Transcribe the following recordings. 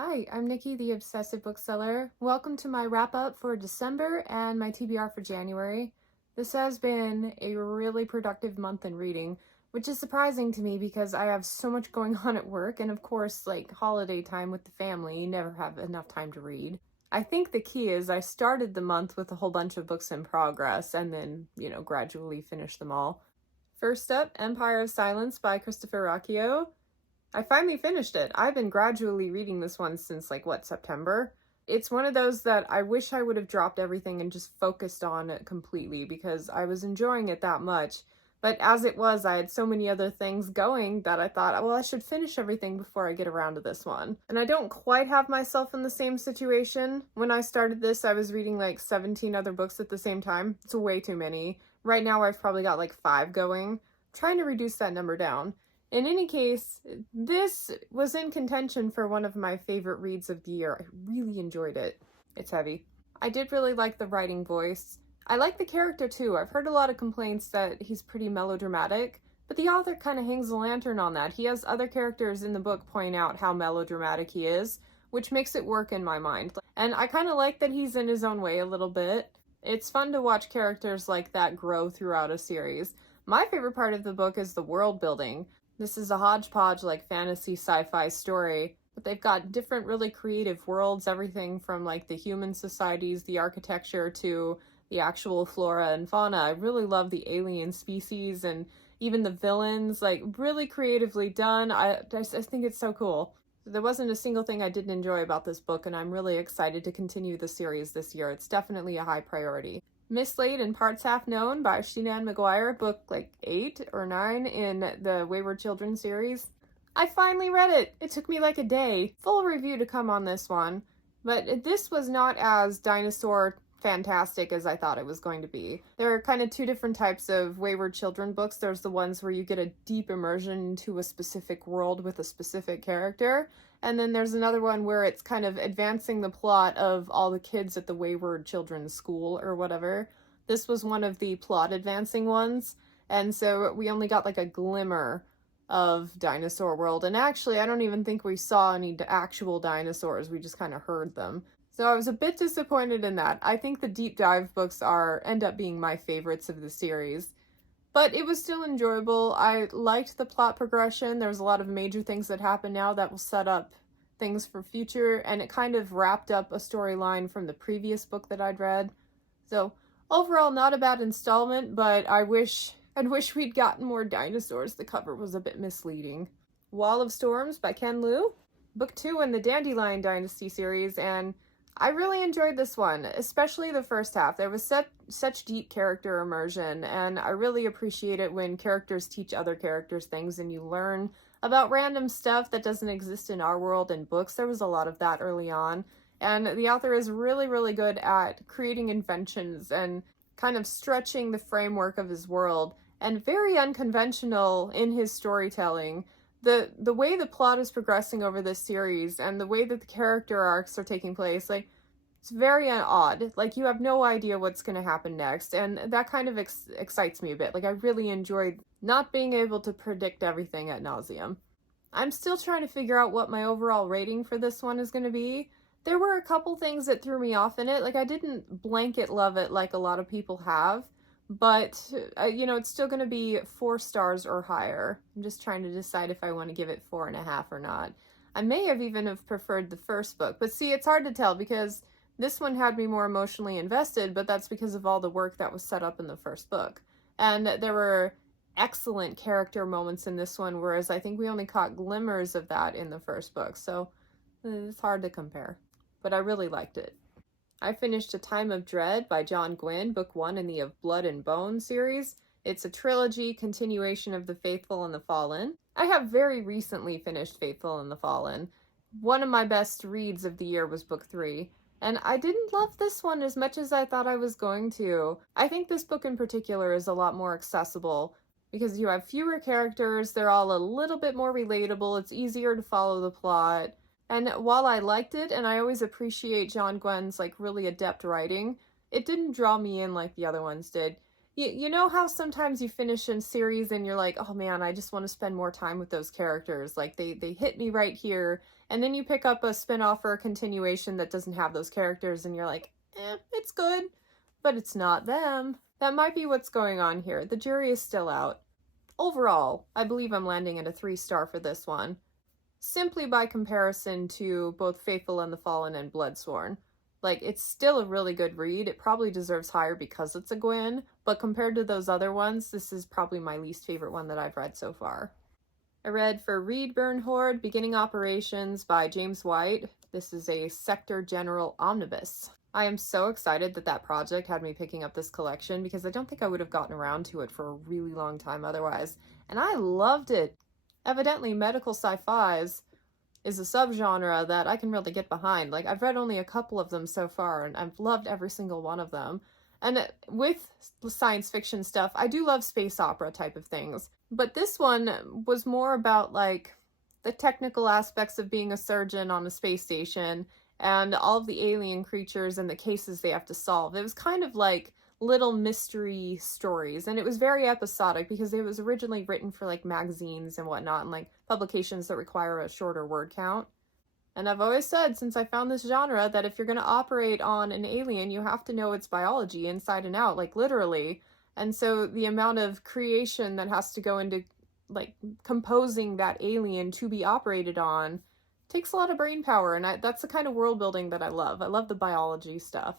Hi, I'm Nikki, the Obsessive Bookseller. Welcome to my wrap-up for December and my TBR for January. This has been a really productive month in reading, which is surprising to me because I have so much going on at work, and of course, like holiday time with the family, you never have enough time to read. I think the key is I started the month with a whole bunch of books in progress and then, gradually finished them all. First up, Empire of Silence by Christopher Rocchio. I finally finished it. I've been gradually reading this one since, September. It's one of those that I wish I would have dropped everything and just focused on it completely because I was enjoying it that much. But as it was, I had so many other things going that I thought, well, I should finish everything before I get around to this one. And I don't quite have myself in the same situation. When I started this, I was reading 17 other books at the same time. It's way too many. Right now, I've probably got 5 going. I'm trying to reduce that number down. In any case, this was in contention for one of my favorite reads of the year. I really enjoyed it. It's heavy. I did really like the writing voice. I like the character too. I've heard a lot of complaints that he's pretty melodramatic, but the author kind of hangs a lantern on that. He has other characters in the book point out how melodramatic he is, which makes it work in my mind. And I kind of like that he's in his own way a little bit. It's fun to watch characters like that grow throughout a series. My favorite part of the book is the world building. This is a hodgepodge fantasy sci-fi story, but they've got different really creative worlds, everything from the human societies, the architecture, to the actual flora and fauna. I really love the alien species and even the villains, really creatively done. I think it's so cool. There wasn't a single thing I didn't enjoy about this book, and I'm really excited to continue the series this year. It's definitely a high priority. Mislaid and Parts Half Known by Sheena McGuire, book 8 or 9 in the Wayward Children series. I finally read it! It took me a day. Full review to come on this one, but this was not as dinosaur fantastic as I thought it was going to be. There are kind of 2 different types of Wayward Children books. There's the ones where you get a deep immersion into a specific world with a specific character, and then there's another one where it's kind of advancing the plot of all the kids at the Wayward Children's School or whatever. This was one of the plot advancing ones, and so we only got a glimmer of Dinosaur World. And actually, I don't even think we saw any actual dinosaurs. We just kind of heard them. So I was a bit disappointed in that. I think the deep dive books end up being my favorites of the series. But it was still enjoyable. I liked the plot progression. There's a lot of major things that happen now that will set up things for future, and it kind of wrapped up a storyline from the previous book that I'd read. So overall, not a bad installment, but I'd wish we'd gotten more dinosaurs. The cover was a bit misleading. Wall of Storms by Ken Liu, book 2 in the Dandelion Dynasty series, and I really enjoyed this one, especially the first half. There was such deep character immersion, and I really appreciate it when characters teach other characters things and you learn about random stuff that doesn't exist in our world in books. There was a lot of that early on, and the author is really, really good at creating inventions and kind of stretching the framework of his world, and very unconventional in his storytelling. The way the plot is progressing over this series and the way that the character arcs are taking place, it's very odd. You have no idea what's going to happen next, and that kind of excites me a bit. I really enjoyed not being able to predict everything ad nauseum. I'm still trying to figure out what my overall rating for this one is going to be. There were a couple things that threw me off in it. I didn't blanket love it like a lot of people have. But, it's still going to be 4 stars or higher. I'm just trying to decide if I want to give it 4.5 or not. I may have even preferred the first book. But see, it's hard to tell because this one had me more emotionally invested, but that's because of all the work that was set up in the first book. And there were excellent character moments in this one, whereas I think we only caught glimmers of that in the first book. So it's hard to compare. But I really liked it. I finished A Time of Dread by John Gwynne, book 1 in the Of Blood and Bone series. It's a trilogy continuation of The Faithful and the Fallen. I have very recently finished Faithful and the Fallen. One of my best reads of the year was book 3, and I didn't love this one as much as I thought I was going to. I think this book in particular is a lot more accessible because you have fewer characters, they're all a little bit more relatable, it's easier to follow the plot. And while I liked it, and I always appreciate John Gwynne's really adept writing, it didn't draw me in like the other ones did. You know how sometimes you finish a series and you're like, oh man, I just want to spend more time with those characters. They hit me right here, And then you pick up a spin-off or a continuation that doesn't have those characters and you're like, it's good, but it's not them. That might be what's going on here. The jury is still out. Overall, I believe I'm landing at a 3-star for this one, simply by comparison to both Faithful and the Fallen and Bloodsworn. Like, it's still a really good read. It probably deserves higher because it's a Gwyn, but compared to those other ones, this is probably my least favorite one that I've read so far. I read For Reed Burn Horde, Beginning Operations by James White. This is a Sector General omnibus. I am so excited that that project had me picking up this collection because I don't think I would have gotten around to it for a really long time otherwise. And I loved it. Evidently, medical sci-fis is a subgenre that I can really get behind. Like, I've read only a couple of them so far, and I've loved every single one of them. And with science fiction stuff, I do love space opera type of things. But this one was more about, like, the technical aspects of being a surgeon on a space station and all of the alien creatures and the cases they have to solve. It was kind of like little mystery stories, and it was very episodic because it was originally written for like magazines and whatnot and like publications that require a shorter word count. And I've always said, since I found this genre, that if you're going to operate on an alien, you have to know its biology inside and out, like literally. And so the amount of creation that has to go into like composing that alien to be operated on takes a lot of brain power, and that's the kind of world building that I love. I love the biology stuff.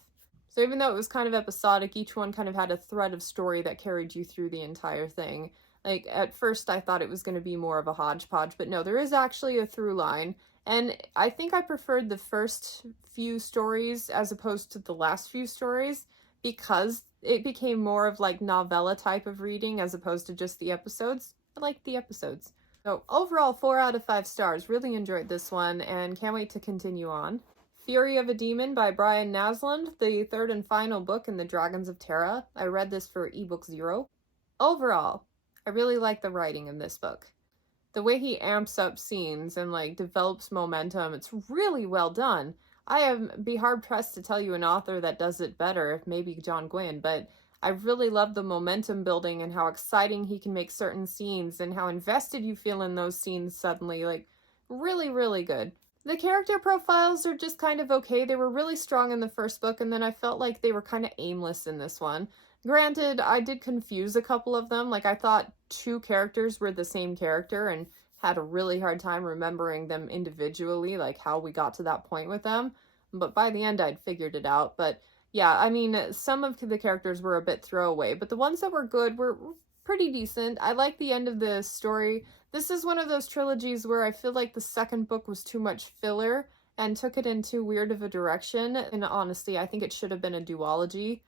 So even though it was kind of episodic, each one kind of had a thread of story that carried you through the entire thing. Like, at first I thought it was going to be more of a hodgepodge, but no, there is actually a through line. And I think I preferred the first few stories as opposed to the last few stories because it became more of like novella type of reading as opposed to just the episodes. I liked the episodes. So overall, 4 out of 5 stars. Really enjoyed this one and can't wait to continue on. Fury of a Demon by Brian Naslund, the third and final book in the Dragons of Terra. I read this for ebook 0. Overall, I really like the writing in this book. The way he amps up scenes and like develops momentum, it's really well done. I am be hard pressed to tell you an author that does it better, maybe John Gwynne, but I really love the momentum building and how exciting he can make certain scenes and how invested you feel in those scenes suddenly. Like, really, really good. The character profiles are just kind of okay. They were really strong in the first book, and then I felt like they were kind of aimless in this one. Granted, I did confuse a couple of them. Like, I thought 2 characters were the same character and had a really hard time remembering them individually, like how we got to that point with them. But by the end, I'd figured it out. But yeah, I mean, some of the characters were a bit throwaway, but the ones that were good were pretty decent. I like the end of the story. This is one of those trilogies where I feel like the second book was too much filler and took it in too weird of a direction. And honestly, I think it should have been a duology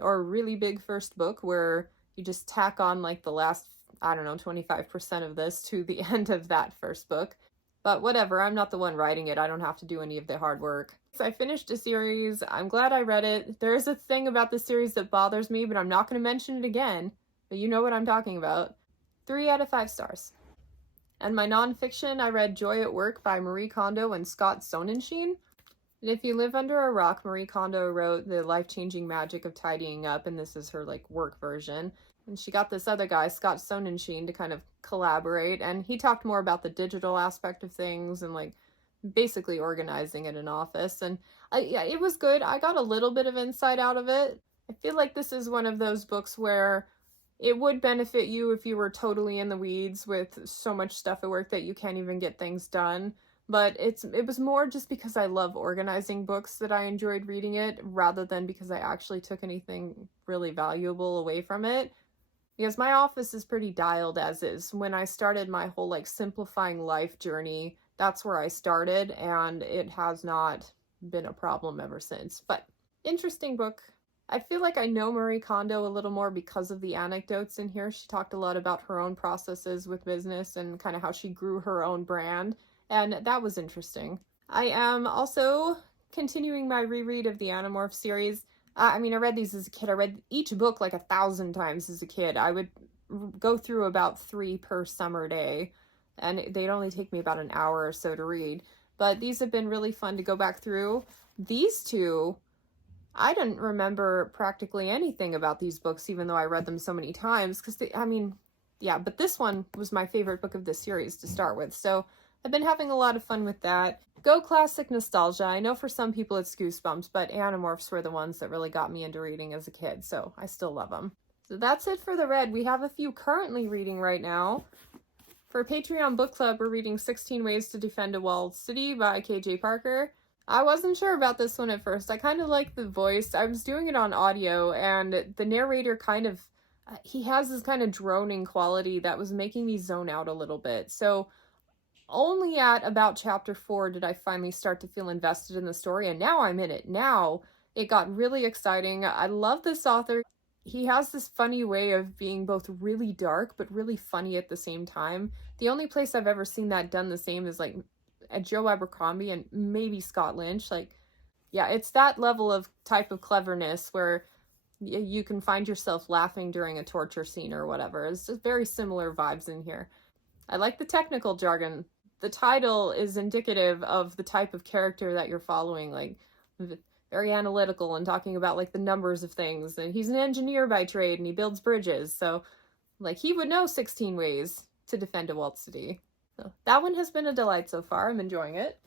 or a really big first book where you just tack on like the last, I don't know, 25% of this to the end of that first book. But whatever, I'm not the one writing it. I don't have to do any of the hard work. So I finished a series. I'm glad I read it. There is a thing about the series that bothers me, but I'm not going to mention it again. But you know what I'm talking about. 3 out of 5 stars. And my nonfiction, I read Joy at Work by Marie Kondo and Scott Sonnenschein. And if you live under a rock, Marie Kondo wrote The Life-Changing Magic of Tidying Up, and this is her like work version. And she got this other guy, Scott Sonnenschein, to kind of collaborate, and he talked more about the digital aspect of things and like basically organizing in an office. And yeah, it was good. I got a little bit of insight out of it. I feel like this is one of those books where it would benefit you if you were totally in the weeds with so much stuff at work that you can't even get things done. But it was more just because I love organizing books that I enjoyed reading it, rather than because I actually took anything really valuable away from it. Because my office is pretty dialed as is. When I started my whole like simplifying life journey, that's where I started, and it has not been a problem ever since. But interesting book. I feel like I know Marie Kondo a little more because of the anecdotes in here. She talked a lot about her own processes with business and kind of how she grew her own brand, and that was interesting. I am also continuing my reread of the Animorph series. I mean, I read these as a kid. I read each book like 1,000 times as a kid. I would go through about 3 per summer day, and they'd only take me about an hour or so to read. But these have been really fun to go back through. These 2, I didn't remember practically anything about these books, even though I read them so many times, because I mean, yeah, but this one was my favorite book of this series to start with. So I've been having a lot of fun with that. Go classic nostalgia. I know for some people it's Goosebumps, but Animorphs were the ones that really got me into reading as a kid, so I still love them. So that's it for the read. We have a few currently reading right now. For Patreon Book Club, we're reading 16 Ways to Defend a Walled City by KJ Parker. I wasn't sure about this one at first. I kind of like the voice. I was doing it on audio, and the narrator he has this kind of droning quality that was making me zone out a little bit. So only at about chapter 4 did I finally start to feel invested in the story, and now I'm in it. Now it got really exciting. I love this author. He has this funny way of being both really dark but really funny at the same time. The only place I've ever seen that done the same is like at Joe Abercrombie and maybe Scott Lynch. Like, yeah, it's that level of type of cleverness where you can find yourself laughing during a torture scene or whatever. It's just very similar vibes in here. I like the technical jargon. The title is indicative of the type of character that you're following, like very analytical and talking about like the numbers of things. And he's an engineer by trade and he builds bridges. So like he would know 16 ways to defend a walled city. So that one has been a delight so far. I'm enjoying it.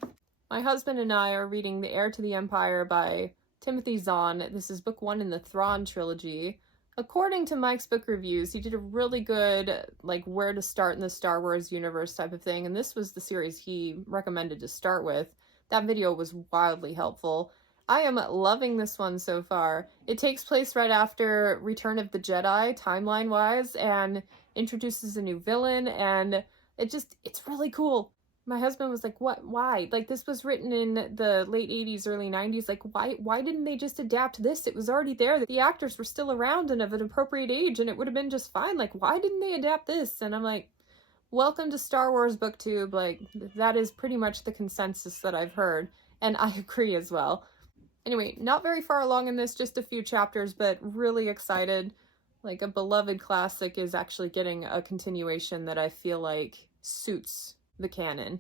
My husband and I are reading The Heir to the Empire by Timothy Zahn. This is book 1 in the Thrawn trilogy. According to Mike's book reviews, he did a really good, like, where to start in the Star Wars universe type of thing, and this was the series he recommended to start with. That video was wildly helpful. I am loving this one so far. It takes place right after Return of the Jedi, timeline-wise, and introduces a new villain, and it's really cool. My husband was like, what, why? Like, this was written in the late 80s, early 90s. Like, why didn't they just adapt this? It was already there. The actors were still around and of an appropriate age, and it would have been just fine. Like, why didn't they adapt this? And I'm like, welcome to Star Wars BookTube. Like, that is pretty much the consensus that I've heard, and I agree as well. Anyway, not very far along in this, just a few chapters, but really excited. Like, a beloved classic is actually getting a continuation that I feel like suits the canon.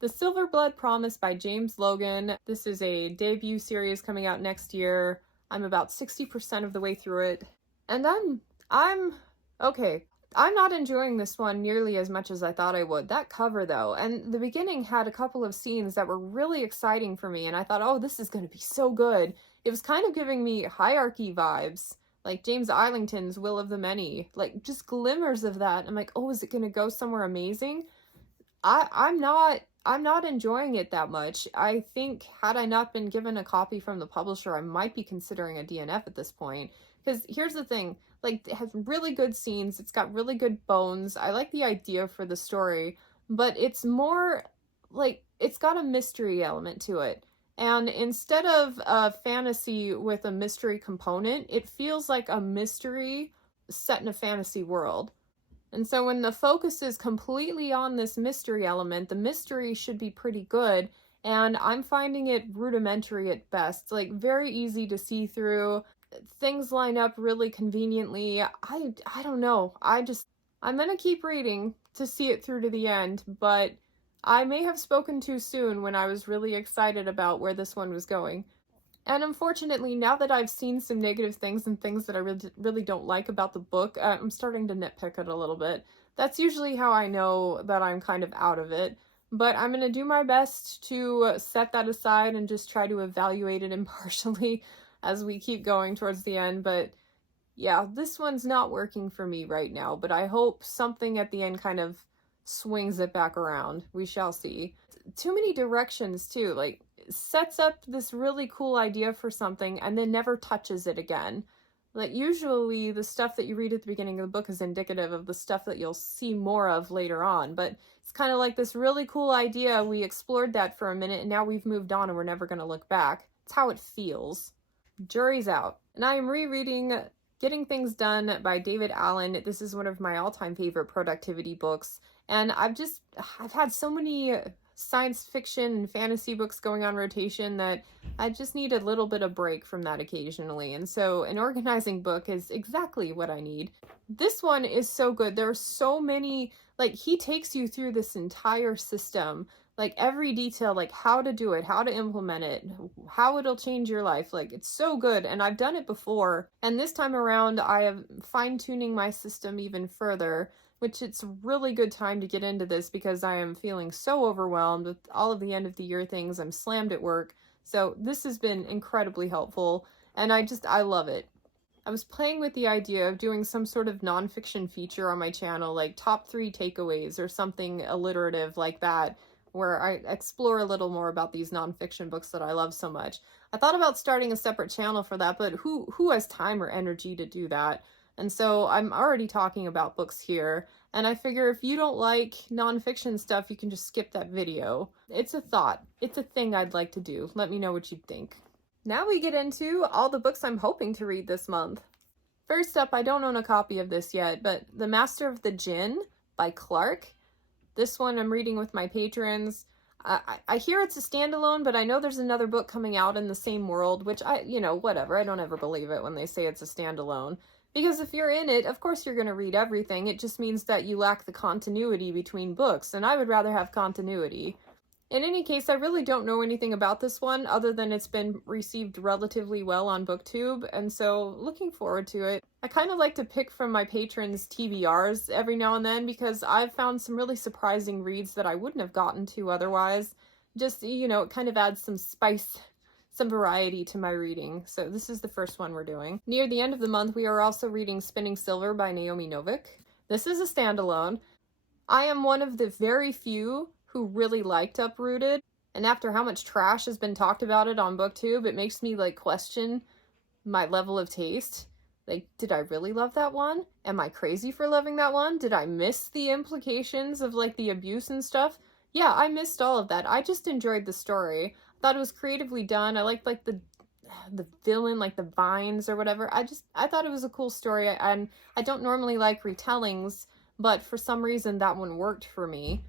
The Silver Blood Promise by James Logan. This is a debut series coming out next year. I'm about 60% of the way through it. And I'm okay. I'm not enjoying this one nearly as much as I thought I would. That cover though, and the beginning had a couple of scenes that were really exciting for me, and I thought, oh, this is going to be so good. It was kind of giving me Hierarchy vibes, like James Islington's Will of the Many, like just glimmers of that. I'm like, oh, is it going to go somewhere amazing? I'm not enjoying it that much. I think had I not been given a copy from the publisher, I might be considering a DNF at this point. Because here's the thing, like, it has really good scenes, it's got really good bones, I like the idea for the story, but it's more, like, it's got a mystery element to it. And instead of a fantasy with a mystery component, it feels like a mystery set in a fantasy world. And so when the focus is completely on this mystery element, the mystery should be pretty good, and I'm finding it rudimentary at best, like very easy to see through. Things line up really conveniently. I don't know. I'm gonna keep reading to see it through to the end, but I may have spoken too soon when I was really excited about where this one was going. And unfortunately, now that I've seen some negative things and things that I really don't like about the book, I'm starting to nitpick it a little bit. That's usually how I know that I'm kind of out of it. But I'm going to do my best to set that aside and just try to evaluate it impartially as we keep going towards the end. But yeah, this one's not working for me right now. But I hope something at the end kind of swings it back around. We shall see. Too many directions too. Like, sets up this really cool idea for something and then never touches it again. Like, usually the stuff that you read at the beginning of the book is indicative of the stuff that you'll see more of later on, but it's kind of like this really cool idea, we explored that for a minute and now we've moved on and we're never going to look back. It's how it feels. Jury's out. And I am rereading Getting Things Done by David Allen. This is one of my all-time favorite productivity books, and I've had so many science fiction and fantasy books going on rotation that I just need a little bit of break from that occasionally, and so an organizing book is exactly what I need. This one is so good. There are so many, like, he takes you through this entire system, like every detail, like how to do it, how to implement it, how it'll change your life. Like, it's so good, and I've done it before, and this time around I am fine-tuning my system even further which it's a really good time to get into this because I am feeling so overwhelmed with all of the end of the year things. I'm slammed at work. So this has been incredibly helpful, and I love it. I was playing with the idea of doing some sort of nonfiction feature on my channel, like top 3 takeaways or something alliterative like that, where I explore a little more about these nonfiction books that I love so much. I thought about starting a separate channel for that, but who has time or energy to do that? And so I'm already talking about books here, and I figure if you don't like nonfiction stuff, you can just skip that video. It's a thought. It's a thing I'd like to do. Let me know what you think. Now we get into all the books I'm hoping to read this month. First up, I don't own a copy of this yet, but The Master of the Jinn by Clark. This one I'm reading with my patrons. I hear it's a standalone, but I know there's another book coming out in the same world, which whatever. I don't ever believe it when they say it's a standalone. Because if you're in it, of course you're going to read everything. It just means that you lack the continuity between books, and I would rather have continuity. In any case, I really don't know anything about this one other than it's been received relatively well on BookTube, and so looking forward to it. I kind of like to pick from my patrons' TBRs every now and then because I've found some really surprising reads that I wouldn't have gotten to otherwise. Just, it kind of adds some spice, some variety to my reading. So this is the first one we're doing. Near the end of the month, we are also reading Spinning Silver by Naomi Novik. This is a standalone. I am one of the very few who really liked Uprooted, and after how much trash has been talked about it on BookTube, it makes me question my level of taste. Did I really love that one? Am I crazy for loving that one? Did I miss the implications of the abuse and stuff? Yeah, I missed all of that. I just enjoyed the story. I thought it was creatively done. I liked the villain, the vines or whatever. I thought it was a cool story, and I don't normally like retellings, but for some reason that one worked for me.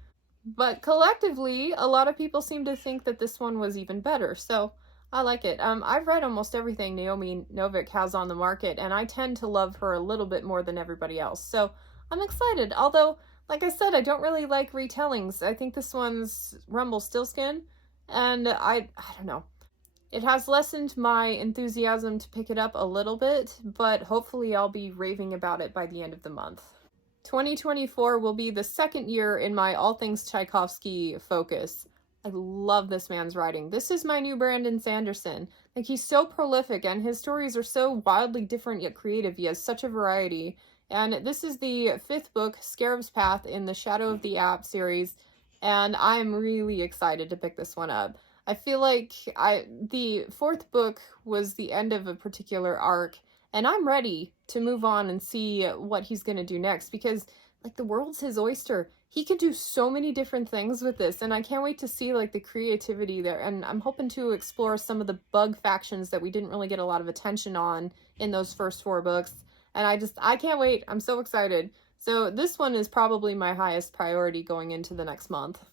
But collectively, a lot of people seem to think that this one was even better, so I like it. I've read almost everything Naomi Novik has on the market, and I tend to love her a little bit more than everybody else, so I'm excited. Although, like I said, I don't really like retellings. I think this one's Rumpelstiltskin, and I don't know. It has lessened my enthusiasm to pick it up a little bit, but hopefully I'll be raving about it by the end of the month. 2024 will be the second year in my all things Tchaikovsky focus. I love this man's writing. This is my new Brandon Sanderson. He's so prolific and his stories are so wildly different yet creative. He has such a variety. And this is the 5th book, Scarab's Path, in the Shadow of the App series, and I'm really excited to pick this one up. I feel like the 4th book was the end of a particular arc, and I'm ready to move on and see what he's going to do next because, the world's his oyster. He could do so many different things with this, and I can't wait to see, the creativity there. And I'm hoping to explore some of the bug factions that we didn't really get a lot of attention on in those first 4 books. And I can't wait. I'm so excited. So this one is probably my highest priority going into the next month.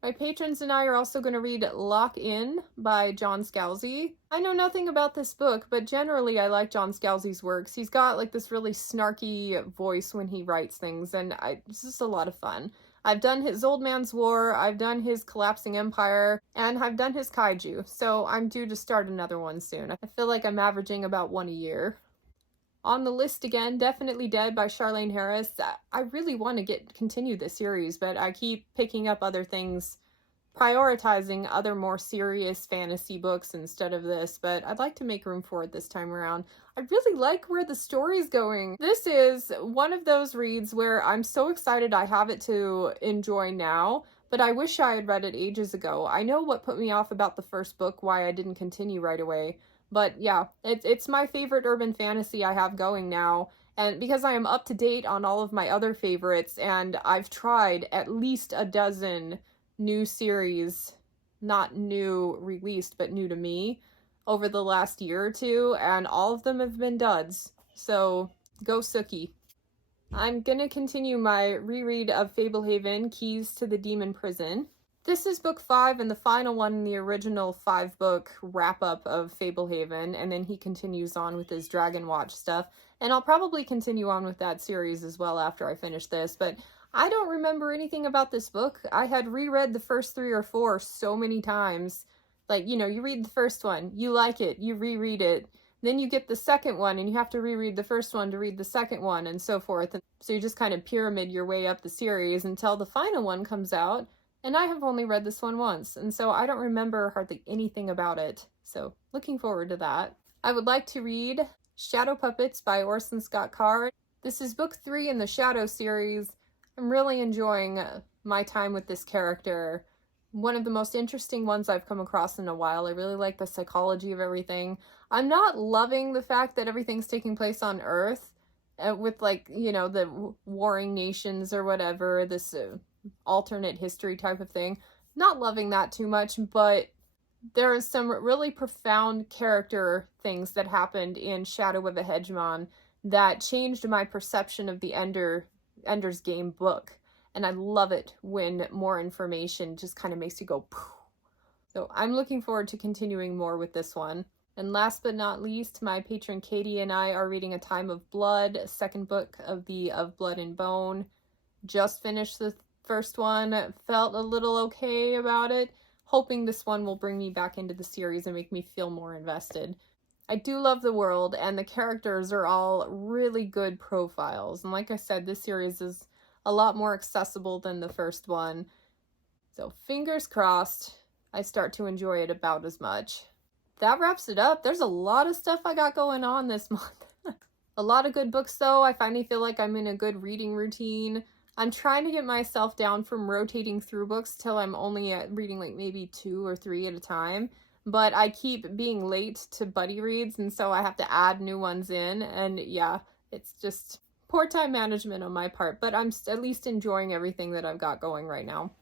My patrons and I are also going to read Lock In by John Scalzi. I know nothing about this book, but generally I like John Scalzi's works. He's got this really snarky voice when he writes things, and it's just a lot of fun. I've done his Old Man's War, I've done his Collapsing Empire, and I've done his Kaiju, so I'm due to start another one soon. I feel like I'm averaging about one a year. On the list again, Definitely Dead by Charlaine Harris. I really want to continue this series, but I keep picking up other things, prioritizing other more serious fantasy books instead of this, but I'd like to make room for it this time around. I really like where the story's going. This is one of those reads where I'm so excited I have it to enjoy now, but I wish I had read it ages ago. I know what put me off about the first book, why I didn't continue right away. But yeah, it's my favorite urban fantasy I have going now, and because I am up to date on all of my other favorites, and I've tried at least a dozen new series, not new released, but new to me, over the last year or two, and all of them have been duds. So, go Sookie. I'm gonna continue my reread of Fablehaven, Keys to the Demon Prison. This is book 5 and the final one in the original 5-book wrap-up of Fablehaven, and then he continues on with his Dragon Watch stuff, and I'll probably continue on with that series as well after I finish this, but I don't remember anything about this book. I had reread the first 3 or 4 so many times. You read the first one, you like it, you reread it, Then you get the second one and you have to reread the first one to read the second one and so forth. And so you just kind of pyramid your way up the series until the final one comes out. And I have only read this one once, and so I don't remember hardly anything about it. So looking forward to that. I would like to read Shadow Puppets by Orson Scott Card. This is book 3 in the Shadow series. I'm really enjoying my time with this character. One of the most interesting ones I've come across in a while. I really like the psychology of everything. I'm not loving the fact that everything's taking place on Earth with, like, you know, the warring nations or whatever, this alternate history type of thing. Not loving that too much, but there are some really profound character things that happened in Shadow of a Hegemon that changed my perception of the Ender's Game book. And I love it when more information just kind of makes you go poof. So I'm looking forward to continuing more with this one. And last but not least, my patron Katie and I are reading A Time of Blood, second book of the Of Blood and Bone. Just finished the first one, felt a little okay about it, hoping this one will bring me back into the series and make me feel more invested. I do love the world, and the characters are all really good profiles. And like I said, this series is a lot more accessible than the first one. So fingers crossed, I start to enjoy it about as much. That wraps it up. There's a lot of stuff I got going on this month. A lot of good books though. I finally feel like I'm in a good reading routine. I'm trying to get myself down from rotating through books till I'm only reading like maybe 2 or 3 at a time. But I keep being late to buddy reads, and so I have to add new ones in. And yeah, it's just poor time management on my part, but I'm at least enjoying everything that I've got going right now,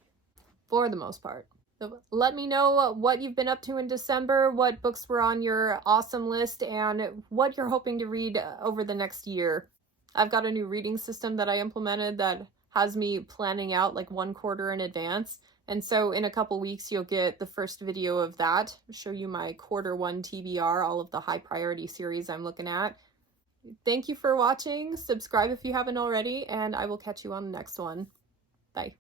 for the most part. So let me know what you've been up to in December, what books were on your awesome list, and what you're hoping to read over the next year. I've got a new reading system that I implemented that has me planning out like 1 quarter in advance. And so in a couple weeks, you'll get the first video of that. I'll show you my Q1 TBR, all of the high priority series I'm looking at. Thank you for watching. Subscribe if you haven't already, and I will catch you on the next one. Bye.